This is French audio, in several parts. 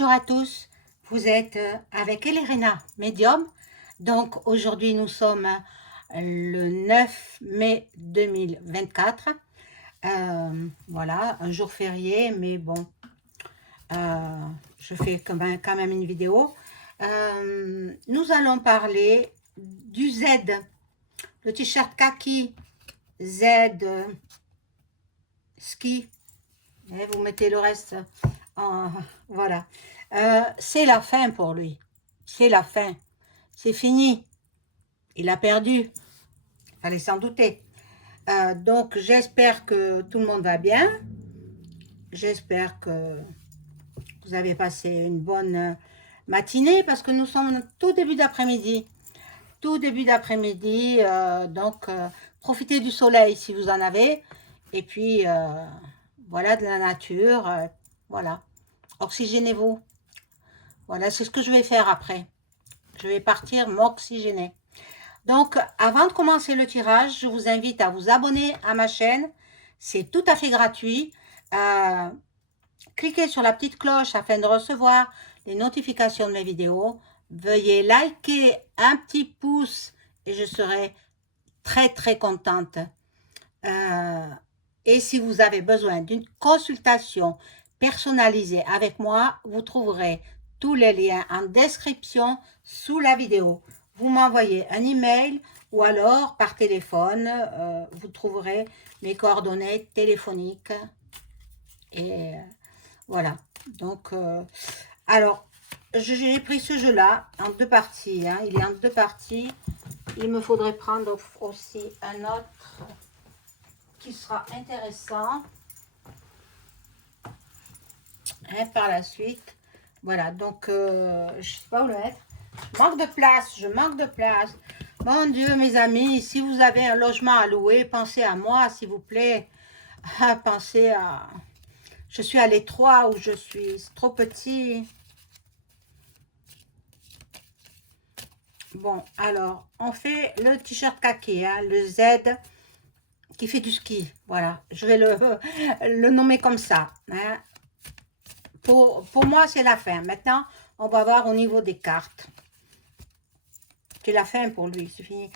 Bonjour à tous, vous êtes avec Elérina Medium. Donc aujourd'hui nous sommes le 9 mai 2024. Voilà, un jour férié, mais bon, je fais quand même une vidéo. Nous allons parler du Z, le t-shirt kaki Z ski. Et vous mettez le reste en... Voilà. C'est la fin pour lui. C'est la fin. C'est fini. Il a perdu. Il fallait s'en douter. Donc, j'espère que tout le monde va bien. J'espère que vous avez passé une bonne matinée parce que nous sommes tout début d'après-midi. Tout début d'après-midi. Profitez du soleil si vous en avez. Et puis, voilà, de la nature. Voilà. Oxygénez-vous. Voilà, c'est ce que je vais faire après. Je vais partir m'oxygéner. Donc, avant de commencer le tirage, je vous invite à vous abonner à ma chaîne. C'est tout à fait gratuit. Cliquez sur la petite cloche afin de recevoir les notifications de mes vidéos. Veuillez liker un petit pouce et je serai très très contente. Et si vous avez besoin d'une consultation personnalisée avec moi, vous trouverez tous les liens en description sous la vidéo. Vous m'envoyez un email ou alors par téléphone, vous trouverez mes coordonnées téléphoniques. Et voilà. Donc, alors, j'ai pris ce jeu-là en deux parties. Hein. Il est en deux parties. Il me faudrait prendre aussi un autre qui sera intéressant. Hein, par la suite. Voilà, donc, je ne sais pas où le mettre. Je manque de place, je manque de place. Mon Dieu, mes amis, si vous avez un logement à louer, pensez à moi, s'il vous plaît. Pensez à... Je suis à l'étroit où je suis, c'est trop petit. Bon, alors, on fait le t-shirt kaki, hein, le Z qui fait du ski. Voilà, je vais le nommer comme ça. Hein. Pour moi, c'est la fin. Maintenant, on va voir au niveau des cartes. C'est la fin pour lui, c'est fini.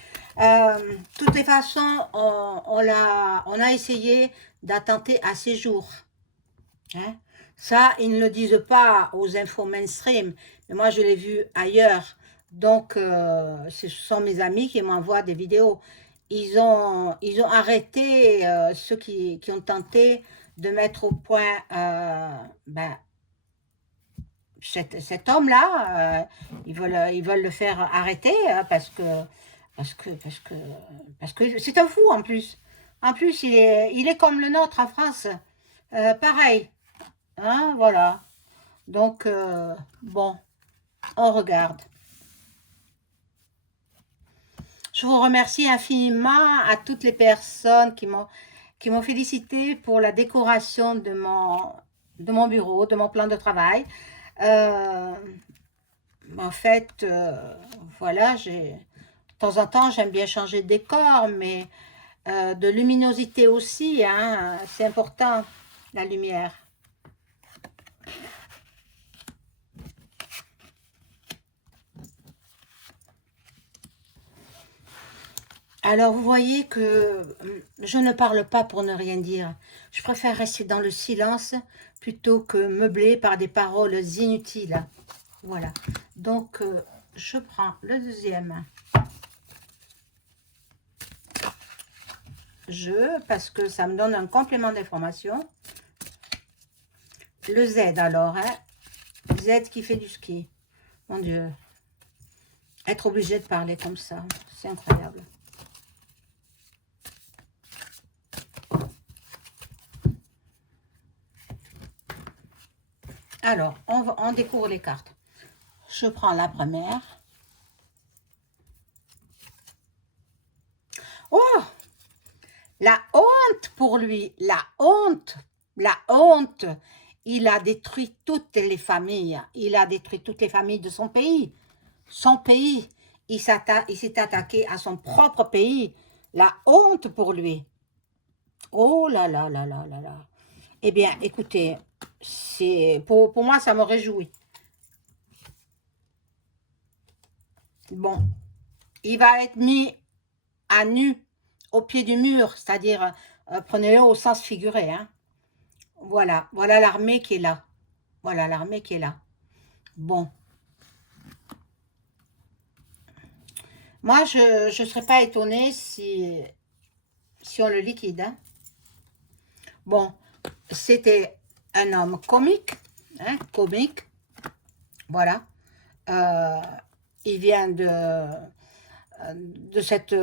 Toutes les façons, on a essayé d'attenter à ses jours. Hein? Ça, ils ne le disent pas aux infos mainstream, mais moi, je l'ai vu ailleurs. Donc, ce sont mes amis qui m'envoient des vidéos. Ils ont arrêté ceux qui ont tenté de mettre au point cet homme-là. Ils veulent le faire arrêter hein, parce que c'est un fou en plus. En plus, il est comme le nôtre en France. Pareil. Hein, voilà. Donc, bon, on regarde. Je vous remercie infiniment à toutes les personnes qui m'ont félicité pour la décoration de mon bureau, de mon plan de travail. En fait, voilà, de temps en temps, j'aime bien changer de décor, mais de luminosité aussi, hein, c'est important, la lumière. Alors, vous voyez que je ne parle pas pour ne rien dire. Je préfère rester dans le silence plutôt que meubler par des paroles inutiles. Voilà. Donc, je prends le deuxième jeu parce que ça me donne un complément d'information. Le Z alors, hein. Z qui fait du ski. Mon Dieu. Être obligé de parler comme ça, c'est incroyable. Alors, on découvre les cartes. Je prends la première. Oh! La honte pour lui, la honte, la honte. Il a détruit toutes les familles. Il a détruit toutes les familles de son pays. Son pays. Il s'est attaqué à son propre pays. La honte pour lui. Oh là là là là là là. Eh bien, écoutez, pour moi, ça me réjouit. Bon, il va être mis à nu au pied du mur, c'est-à-dire, prenez-le au sens figuré, hein. Voilà, voilà l'armée qui est là. Voilà l'armée qui est là. Bon, moi, je ne serais pas étonnée si on le liquide, hein. Bon, c'était un homme comique, hein, comique, voilà. Euh, il vient de cette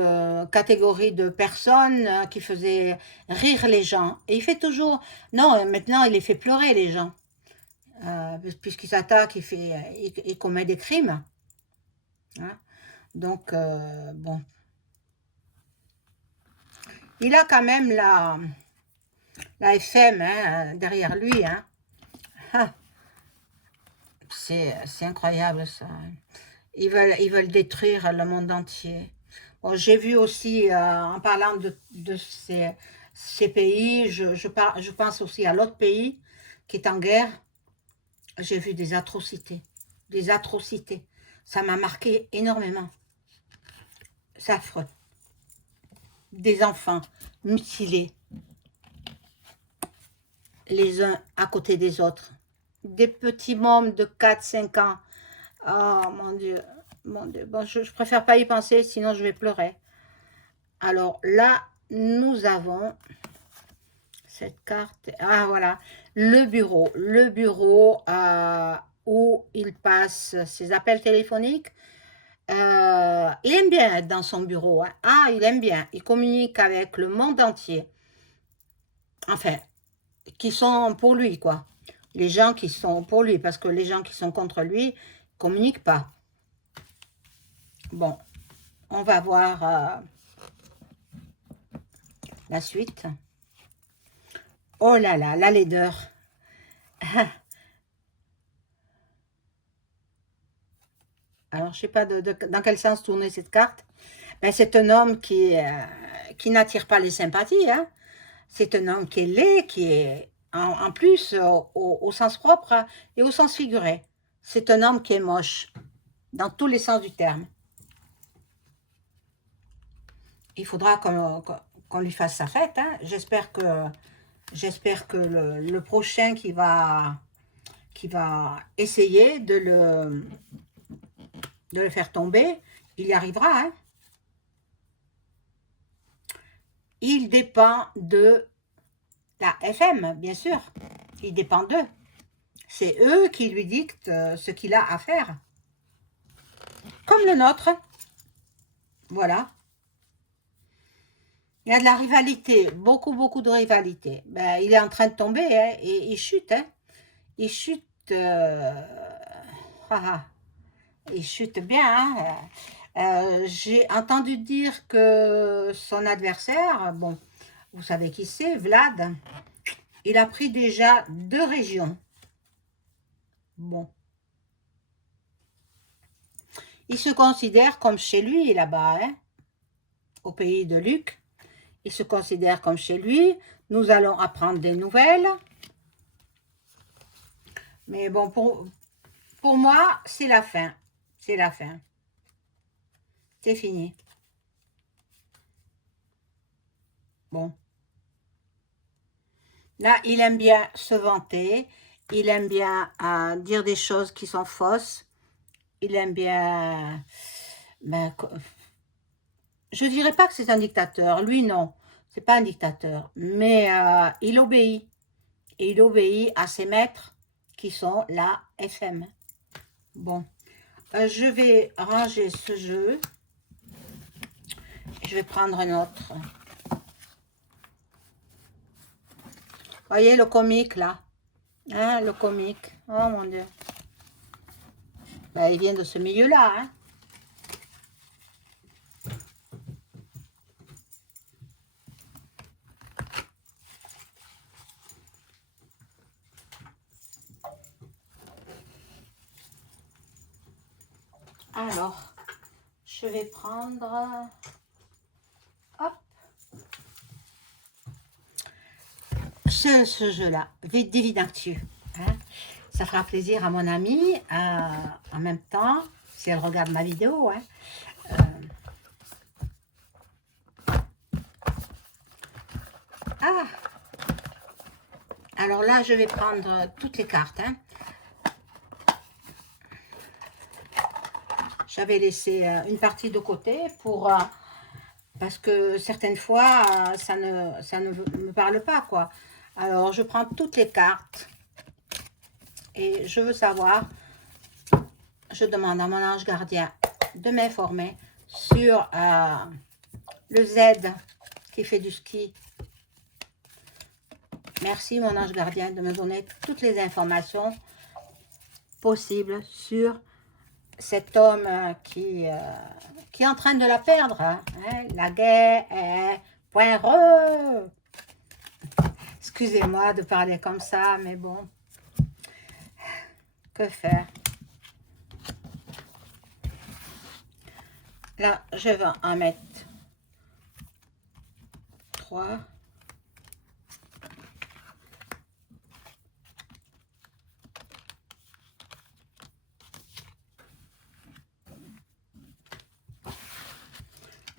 catégorie de personnes qui faisaient rire les gens. Et il fait toujours... Non, maintenant, il les fait pleurer, les gens. Puisqu'il s'attaque, il commet des crimes, hein. Donc, bon. Il a quand même la FM, hein, derrière lui, hein. Ah, c'est incroyable, ça. Ils veulent détruire le monde entier. Bon, j'ai vu aussi, en parlant de ces pays, je pense aussi à l'autre pays qui est en guerre. J'ai vu des atrocités. Des atrocités. Ça m'a marqué énormément. C'est affreux. Des enfants mutilés, les uns à côté des autres. Des petits mômes de 4 5 ans. Oh mon Dieu, mon Dieu. Bon, je préfère pas y penser, sinon je vais pleurer. Alors là, nous avons cette carte. Ah voilà, le bureau. Le bureau où il passe ses appels téléphoniques. Il aime bien être dans son bureau, hein. Ah, il aime bien. Il communique avec le monde entier. Enfin, qui sont pour lui, quoi. Les gens qui sont pour lui, parce que les gens qui sont contre lui ne communiquent pas. Bon, on va voir la suite. Oh là là, la laideur. Alors, je ne sais pas dans quel sens tourner cette carte. Ben, c'est un homme qui n'attire pas les sympathies, hein. C'est un homme qui est laid, qui est en plus au sens propre et au sens figuré. C'est un homme qui est moche, dans tous les sens du terme. Il faudra qu'on lui fasse sa fête, hein. J'espère que le prochain qui va essayer de le faire tomber, il y arrivera, hein. Il dépend de la FM, bien sûr. Il dépend d'eux. C'est eux qui lui dictent ce qu'il a à faire. Comme le nôtre. Voilà. Il y a de la rivalité, beaucoup, beaucoup de rivalité. Ben, il est en train de tomber, hein, et il chute, hein. Il chute. Il chute bien, hein. J'ai entendu dire que son adversaire, bon, vous savez qui c'est, Vlad, il a pris déjà 2 régions. Bon. Il se considère comme chez lui là-bas, hein, au pays de Luc. Il se considère comme chez lui. Nous allons apprendre des nouvelles. Mais bon, pour moi, c'est la fin. C'est la fin. C'est fini. Bon. Là, il aime bien se vanter. Il aime bien dire des choses qui sont fausses. Il aime bien... Ben, je dirais pas que c'est un dictateur. Lui, non. C'est pas un dictateur. Mais il obéit. Et il obéit à ses maîtres qui sont la FM. Bon. Je vais ranger ce jeu. Je vais prendre un autre. Voyez le comique là, hein, le comique. Oh mon Dieu. Ben, il vient de ce milieu-là, hein. Alors, je vais prendre... Hop. Ce jeu-là, Divinactu. Hein. Ça fera plaisir à mon ami. En même temps, si elle regarde ma vidéo. Hein. Ah, alors là, je vais prendre toutes les cartes. Hein. J'avais laissé une partie de côté pour... parce que certaines fois, ça ne me parle pas, quoi. Alors, je prends toutes les cartes et je veux savoir, je demande à mon ange gardien de m'informer sur le Z qui fait du ski. Merci, mon ange gardien, de me donner toutes les informations possibles sur cet homme qui est en train de la perdre. Hein. La guerre est poireuse. Excusez-moi de parler comme ça, mais bon, que faire? Là, je vais en mettre 3.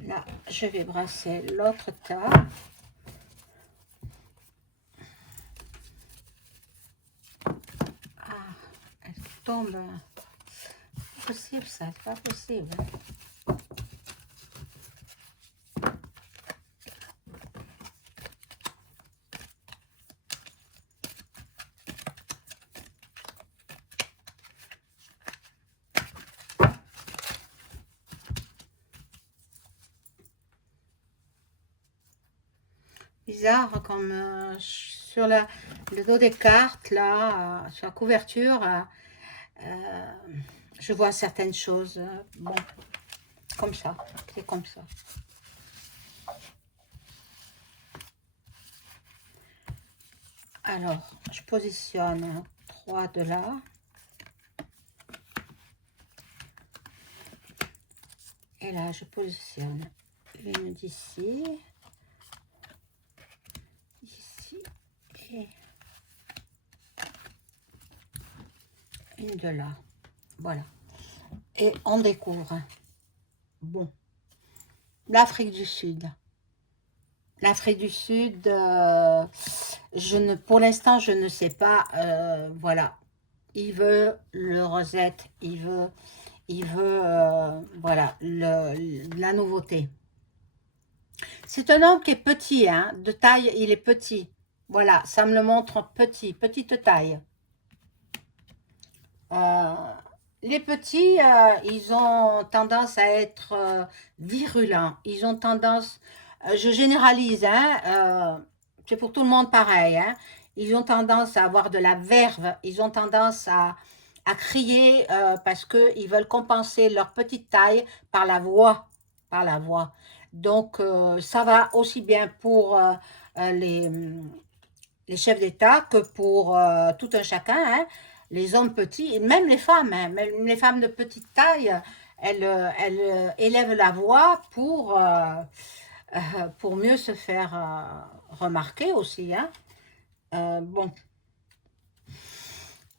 Là, je vais brasser l'autre tas. Ah, elle tombe. C'est pas possible ça, c'est pas possible. Bizarre comme sur le dos des cartes, là, sur la couverture, je vois certaines choses. Bon, comme ça, c'est comme ça. Alors, je positionne 3 de là. Et là, je positionne une d'ici. Ici. Et une de là. Voilà. Et on découvre. Bon. L'Afrique du Sud. L'Afrique du Sud, pour l'instant, je ne sais pas. Voilà. Il veut le Rosette. Il veut voilà, la nouveauté. C'est un homme qui est petit, hein, de taille, il est petit. Voilà, ça me le montre petit, petite taille. Les petits, ils ont tendance à être virulents. Ils ont tendance, je généralise, hein, c'est pour tout le monde pareil, hein, ils ont tendance à avoir de la verve, ils ont tendance à crier parce qu'ils veulent compenser leur petite taille par la voix. Par la voix. Donc, ça va aussi bien pour les chefs d'État que pour tout un chacun, hein. Les hommes petits, et même les femmes, hein, même les femmes de petite taille, elles élèvent la voix pour mieux se faire remarquer aussi. Hein. Bon,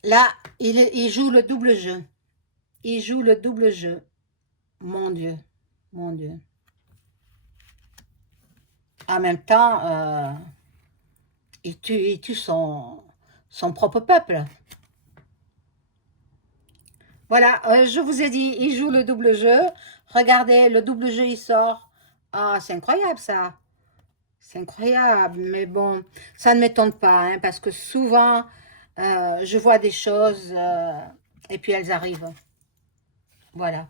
là, il joue le double jeu. Il joue le double jeu. Mon Dieu, mon Dieu. En même temps, il tue son propre peuple. Voilà, je vous ai dit, il joue le double jeu. Regardez, le double jeu, il sort. Ah, c'est incroyable, ça. C'est incroyable, mais bon, ça ne m'étonne pas, hein, parce que souvent, je vois des choses et puis elles arrivent. Voilà.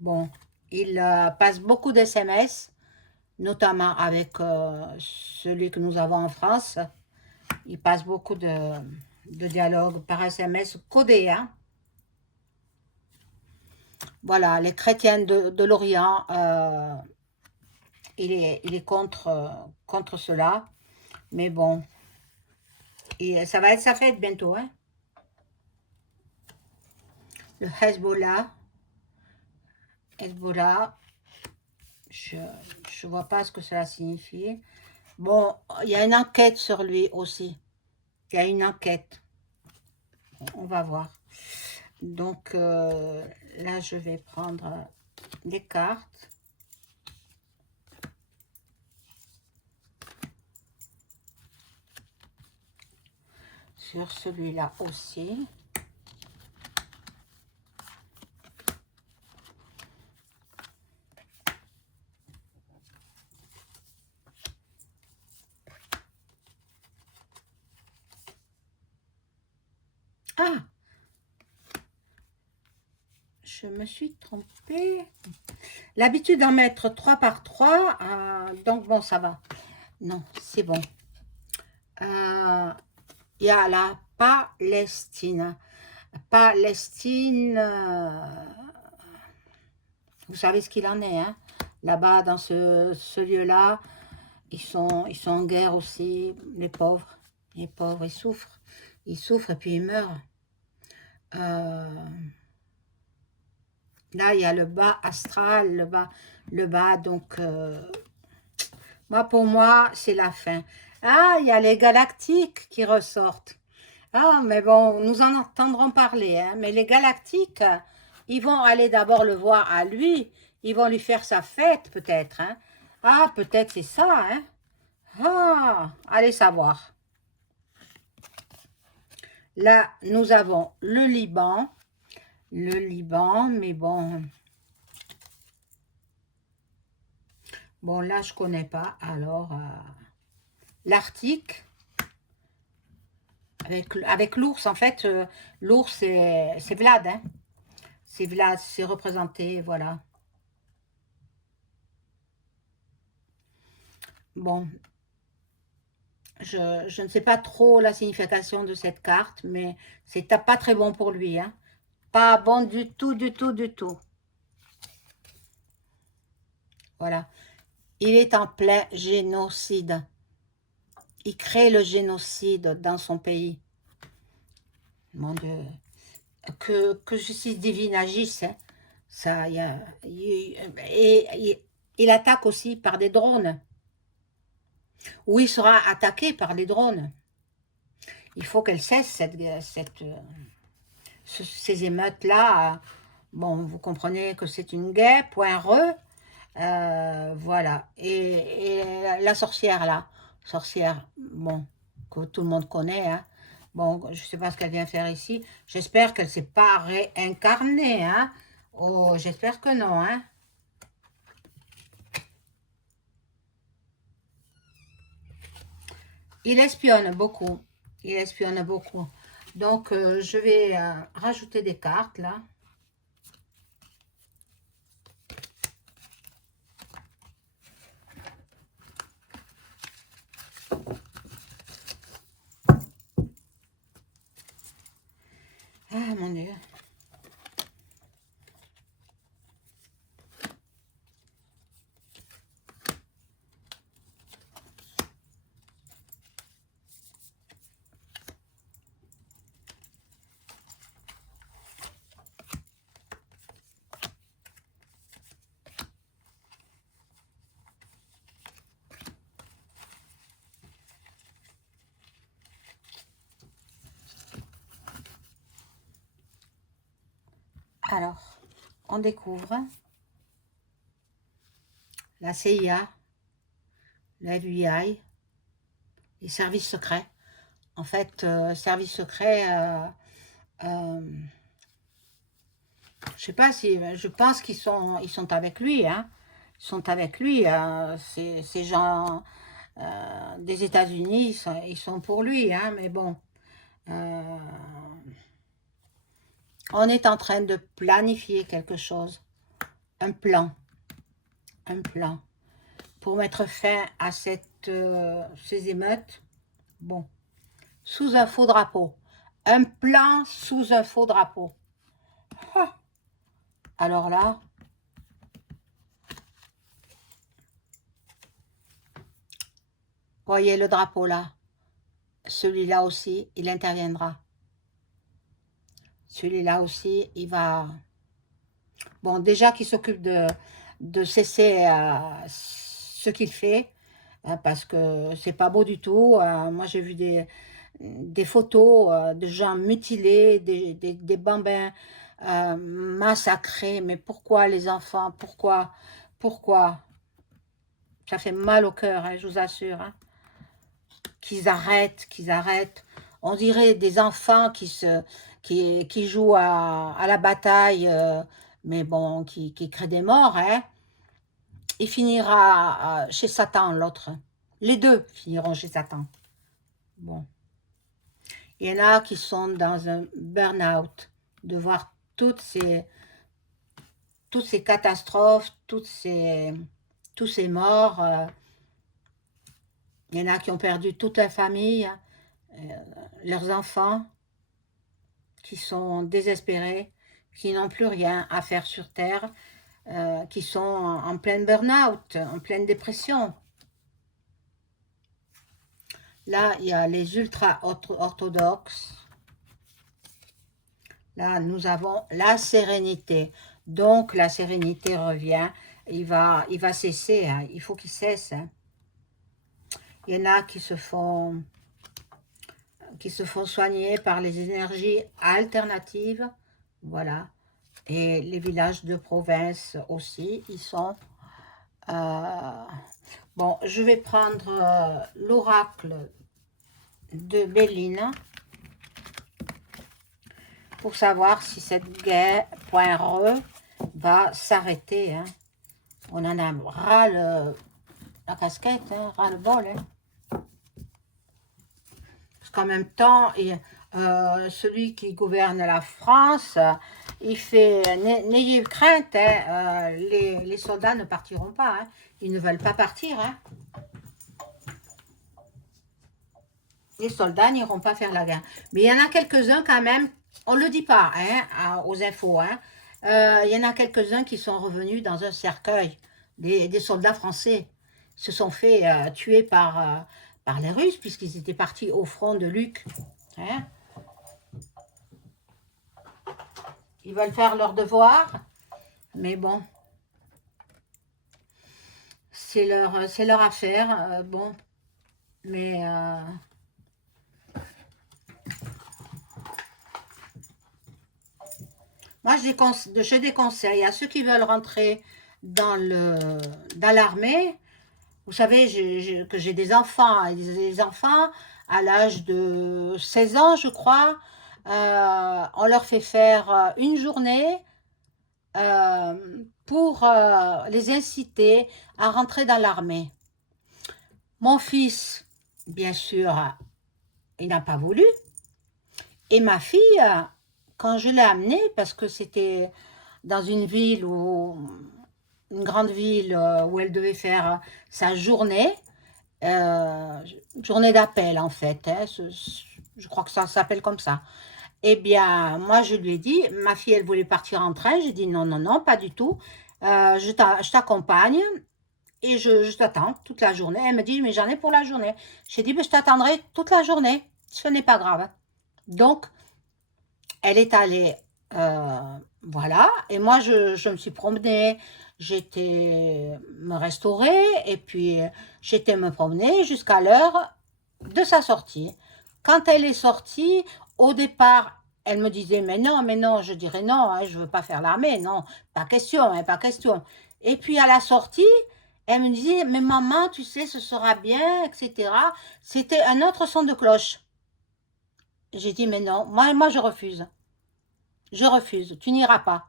Bon, il passe beaucoup d'SMS, notamment avec celui que nous avons en France. Il passe beaucoup de dialogues par SMS codés, hein. Voilà, les chrétiens de l'Orient, il est contre cela. Mais bon, et ça va être sa fête bientôt. Hein. Le Hezbollah, je ne vois pas ce que cela signifie. Bon, il y a une enquête sur lui aussi. Il y a une enquête. On va voir. Donc, là, je vais prendre des cartes. Sur celui-là aussi. Ah! Je me suis trompée. L'habitude d'en mettre 3 par 3, donc bon, ça va. Non, c'est bon. Il y a la Palestine. Palestine, vous savez ce qu'il en est, hein? Là-bas, dans ce lieu-là, ils sont en guerre aussi, les pauvres. Les pauvres, ils souffrent. Ils souffrent et puis ils meurent. Là, il y a le bas astral, le bas donc, moi, pour moi, c'est la fin. Ah, il y a les galactiques qui ressortent. Ah, mais bon, nous en entendrons parler, hein. Mais les galactiques, ils vont aller d'abord le voir à lui. Ils vont lui faire sa fête, peut-être, hein. Ah, peut-être c'est ça, hein. Ah, allez savoir. Là, nous avons le Liban. Le Liban, mais bon... Bon, là, je connais pas. Alors, l'Arctique, avec l'ours, en fait, l'ours, c'est Vlad, hein. C'est Vlad, c'est représenté, voilà. Bon, je ne sais pas trop la signification de cette carte, mais c'est pas très bon pour lui, hein. Pas bon du tout, du tout, du tout. Voilà. Il est en plein génocide. Il crée le génocide dans son pays. Mon Dieu. Que justice divine agisse, hein. Ça, il attaque aussi par des drones. Ou il sera attaqué par les drones. Il faut qu'elle cesse ces émeutes-là. Bon, vous comprenez que c'est une guerre, point re. Voilà. Et la sorcière, là, sorcière, bon, que tout le monde connaît, hein. Bon, je ne sais pas ce qu'elle vient faire ici. J'espère qu'elle ne s'est pas réincarnée, hein. Oh, j'espère que non, hein. Il espionne beaucoup. Il espionne beaucoup. Donc, je vais rajouter des cartes, là. Ah, mon Dieu. Alors, on découvre la CIA, la FBI, les services secrets. En fait, services secrets, je sais pas si, je pense ils sont avec lui, hein. Ils sont avec lui, ces gens des États-Unis, ils sont pour lui, hein. Mais bon, euh, on est en train de planifier quelque chose, un plan, un plan, pour mettre fin à ces émeutes. Bon, sous un faux drapeau. Un plan sous un faux drapeau. Ah. Alors là, voyez le drapeau là. Celui-là aussi, il interviendra. Celui-là aussi, il va... Bon, déjà qu'il s'occupe de cesser ce qu'il fait, hein, parce que c'est pas beau du tout. Moi, j'ai vu des photos de gens mutilés, des bambins massacrés. Mais pourquoi les enfants? Pourquoi? Pourquoi? Ça fait mal au cœur, hein, je vous assure. Hein. Qu'ils arrêtent, qu'ils arrêtent. On dirait des enfants qui jouent à la bataille, mais bon, qui créent des morts. Hein. Il finira chez Satan, l'autre. Les deux finiront chez Satan. Bon. Il y en a qui sont dans un burn-out, de voir toutes ces catastrophes, tous ces morts. Il y en a qui ont perdu toute leur famille, leurs enfants, qui sont désespérés, qui n'ont plus rien à faire sur Terre, qui sont en plein burn-out, en pleine dépression. Là, il y a les ultra-orthodoxes. Là, nous avons la sérénité. Donc, la sérénité revient. Il va cesser. Hein. Il faut qu'il cesse. Hein. Il y en a qui se font soigner par les énergies alternatives. Voilà. Et les villages de province aussi, ils sont... Bon, je vais prendre l'oracle de Béline pour savoir si cette guerre, point re, va s'arrêter. Hein. On en a ras la casquette, hein, ras le bol. Hein. Parce qu'en même temps, celui qui gouverne la France, il fait, n'ayez crainte, hein, les soldats ne partiront pas. Hein. Ils ne veulent pas partir. Hein. Les soldats n'iront pas faire la guerre. Mais il y en a quelques-uns quand même, on ne le dit pas hein, aux infos. Hein. Il y en a quelques-uns qui sont revenus dans un cercueil, des soldats français. Se sont fait tuer par les Russes, puisqu'ils étaient partis au front de Luc. Hein. Ils veulent faire leur devoir, mais bon, c'est leur affaire. Bon, mais... moi, je déconseille à ceux qui veulent rentrer dans l'armée. Vous savez que j'ai des enfants, et des enfants à l'âge de 16 ans, je crois. On leur fait faire une journée euh, pour les inciter à rentrer dans l'armée. Mon fils, bien sûr, il n'a pas voulu. Et ma fille, quand je l'ai amenée, parce que c'était dans une ville une grande ville où elle devait faire sa journée, journée d'appel en fait, hein, je crois que ça s'appelle comme ça. Eh bien, moi je lui ai dit, ma fille elle voulait partir en train, j'ai dit non, non, non, pas du tout, je t'accompagne et je t'attends toute la journée. Elle me dit, mais j'en ai pour la journée. J'ai dit, mais je t'attendrai toute la journée, ce n'est pas grave. Donc, elle est allée, voilà, et moi je me suis promenée, j'étais me restaurer, et puis j'étais me promener jusqu'à l'heure de sa sortie. Quand elle est sortie, au départ, elle me disait, mais non, je dirais non, hein, je ne veux pas faire l'armée, non, pas question, hein, pas question. Et puis à la sortie, elle me disait, mais maman, tu sais, ce sera bien, etc. C'était un autre son de cloche. J'ai dit, mais non, moi je refuse. Je refuse, tu n'iras pas.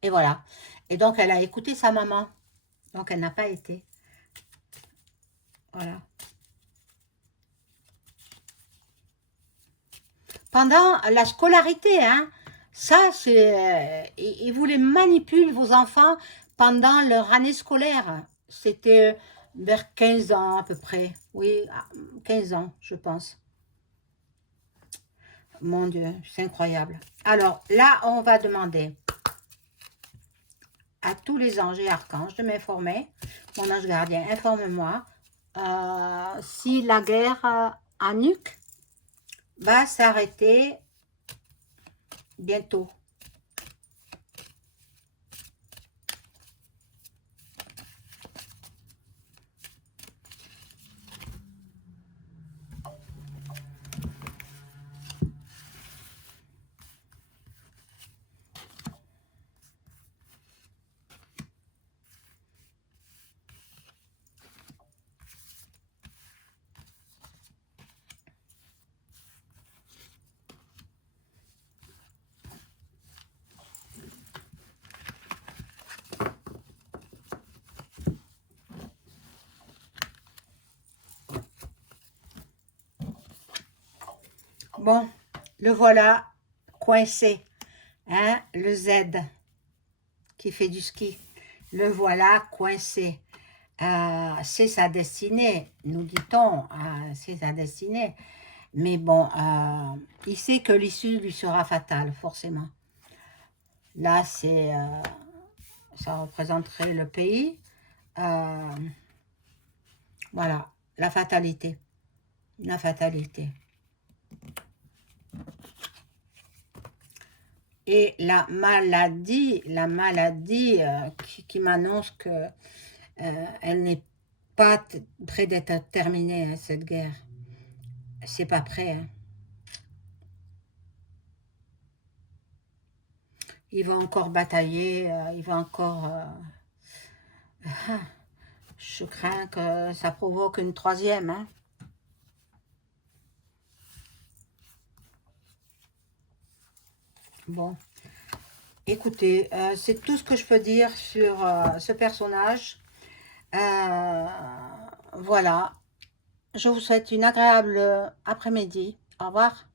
Et voilà. Et donc, elle a écouté sa maman. Donc, elle n'a pas été. Voilà. Pendant la scolarité, hein, ça, c'est... ils voulaient manipuler vos enfants pendant leur année scolaire. C'était vers 15 ans à peu près. Oui, 15 ans, je pense. Mon Dieu, c'est incroyable. Alors, là, on va demander à tous les anges et archanges de m'informer. Mon ange gardien, informe-moi si la guerre en nuque va s'arrêter bientôt. Bon, le voilà coincé, hein, le Z qui fait du ski. Le voilà coincé. C'est sa destinée, nous dit-on, c'est sa destinée. Mais bon, il sait que l'issue lui sera fatale, forcément. Là, ça représenterait le pays. Voilà, la fatalité. La fatalité. Et la maladie qui m'annonce que elle n'est pas près d'être terminée, hein, cette guerre. C'est pas prêt. Hein. Il va encore batailler, il va encore... je crains que ça provoque une troisième. Hein. Bon, écoutez, c'est tout ce que je peux dire sur ce personnage. Voilà, je vous souhaite une agréable après-midi. Au revoir.